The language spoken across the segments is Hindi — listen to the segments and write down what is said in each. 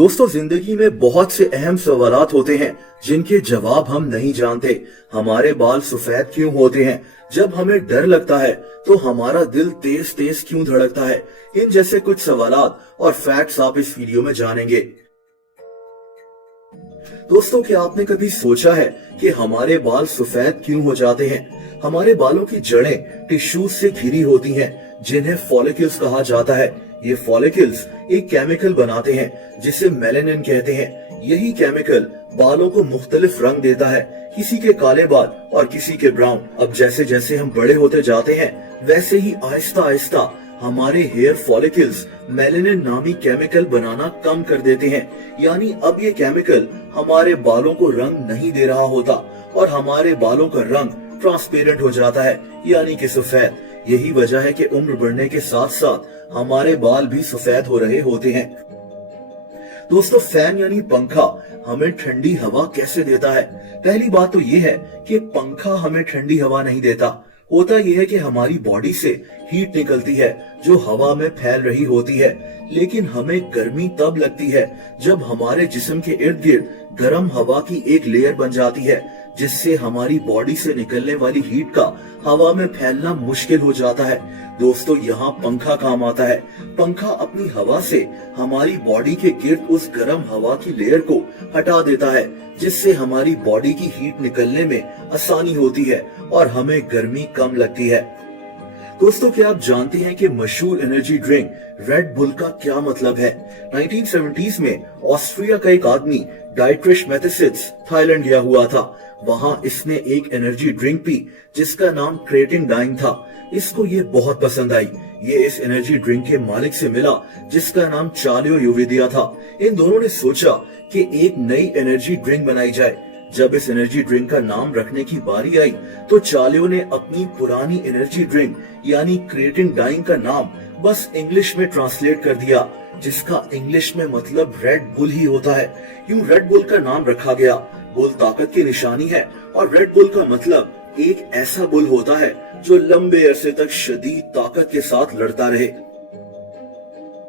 दोस्तों, जिंदगी में बहुत से अहम सवालात होते हैं जिनके जवाब हम नहीं जानते। हमारे बाल सफेद क्यों होते हैं? जब हमें डर लगता है तो हमारा दिल तेज तेज क्यों धड़कता है? इन जैसे कुछ सवालात और फैक्ट्स आप इस वीडियो में जानेंगे। दोस्तों, क्या आपने कभी सोचा है कि हमारे बाल सफेद क्यों हो जाते हैं? हमारे बालों की जड़ें टिश्यूज से घिरी होती हैं, जिन्हें फॉलिकल्स कहा जाता है। ये फॉलिकल्स एक केमिकल बनाते हैं जिसे मेलानिन कहते हैं। यही केमिकल बालों को मुख्तलिफ रंग देता है, किसी के काले बाल और किसी के ब्राउन। अब जैसे जैसे हम बड़े होते जाते हैं वैसे ही आहिस्ता आहिस्ता हमारे हेयर फॉलिकल्स मेलानिन नामी केमिकल बनाना कम कर देते हैं। यानी अब ये केमिकल हमारे बालों को रंग नहीं दे रहा होता और हमारे बालों का रंग ट्रांसपेरेंट हो जाता है, यानी कि सफेद। यही वजह है कि उम्र बढ़ने के साथ साथ हमारे बाल भी सफेद हो रहे होते हैं। दोस्तों, फैन यानी पंखा हमें ठंडी हवा कैसे देता है? पहली बात तो ये है कि पंखा हमें ठंडी हवा नहीं देता। होता यह है कि हमारी बॉडी से हीट निकलती है जो हवा में फैल रही होती है, लेकिन हमें गर्मी तब लगती है जब हमारे जिस्म के इर्द गिर्द गर्म हवा की एक लेयर बन जाती है, जिससे हमारी बॉडी से निकलने वाली हीट का हवा में फैलना मुश्किल हो जाता है। दोस्तों, यहाँ पंखा काम आता है। पंखा अपनी हवा से हमारी बॉडी के गिर्द उस गर्म हवा की लेयर को हटा देता है, जिससे हमारी बॉडी की हीट निकलने में आसानी होती है और हमें गर्मी कम लगती है। दोस्तों, क्या आप जानते हैं कि मशहूर एनर्जी ड्रिंक रेड बुल का क्या मतलब है? 1970s में ऑस्ट्रिया का एक आदमी डाइट्रिश मैथेसिट्स थाईलैंड गया हुआ था। वहां इसने एक एनर्जी ड्रिंक पी जिसका नाम क्रिएटिन डाइन था। इसको ये बहुत पसंद आई। ये इस एनर्जी ड्रिंक के मालिक से मिला जिसका नाम चालियो युविदिया था। इन दोनों ने सोचा कि एक नई एनर्जी ड्रिंक बनाई जाए। जब इस एनर्जी ड्रिंक का नाम रखने की बारी आई तो चालियो ने अपनी पुरानी एनर्जी ड्रिंक यानी क्रिएटिन डाइन का नाम बस इंग्लिश में ट्रांसलेट कर दिया, जिसका इंग्लिश में मतलब रेड बुल ही होता है। यूं रेड बुल का नाम रखा गया। बुल ताकत की निशानी है और रेड बुल का मतलब एक ऐसा बुल होता है जो लंबे अरसे तक शदीद ताकत के साथ लड़ता रहे।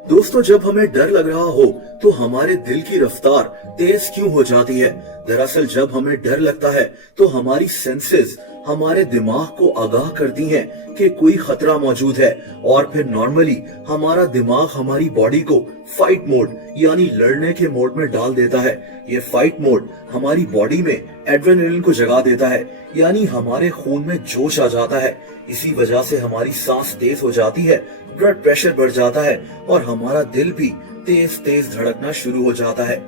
दोस्तों, जब हमें डर लग रहा हो तो हमारे दिल की रफ्तार तेज क्यों हो जाती है? दरअसल जब हमें डर लगता है तो हमारी सेंसेस हमारे दिमाग को आगाह करती हैं कि कोई खतरा मौजूद है, और फिर नॉर्मली हमारा दिमाग हमारी बॉडी को फाइट मोड यानी लड़ने के मोड में डाल देता है। ये फाइट मोड हमारी बॉडी में एड्रेनलिन को जगा देता है, यानी हमारे खून में जोश आ जाता है। इसी वजह से हमारी सांस तेज हो जाती है, ब्लड प्रेशर बढ़ जाता है और हमारा दिल भी तेज तेज धड़कना शुरू हो जाता है।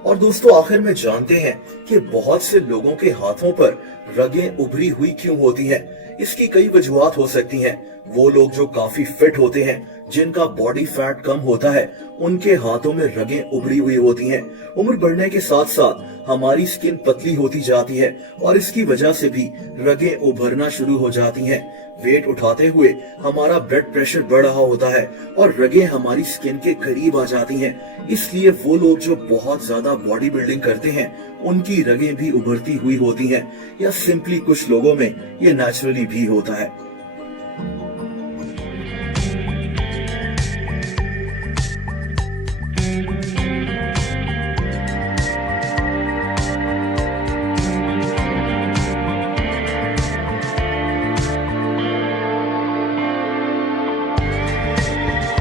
और दोस्तों, आखिर में जानते हैं कि बहुत से लोगों के हाथों पर रगें उभरी हुई क्यों होती हैं? इसकी कई वजूहात हो सकती हैं। वो लोग जो काफी फिट होते हैं, जिनका बॉडी फैट कम होता है, उनके हाथों में रगें उभरी हुई होती हैं। उम्र बढ़ने के साथ साथ हमारी स्किन पतली होती जाती है और इसकी वजह से भी रगें उभरना शुरू हो जाती हैं। वेट उठाते हुए हमारा ब्लड प्रेशर बढ़ रहा होता है और रगें हमारी स्किन के करीब आ जाती हैं। इसलिए वो लोग जो बहुत ज्यादा बॉडी बिल्डिंग करते हैं, उनकी रगें भी उभरती हुई होती हैं, या सिंपली कुछ लोगों में ये नेचुरली भी होता है।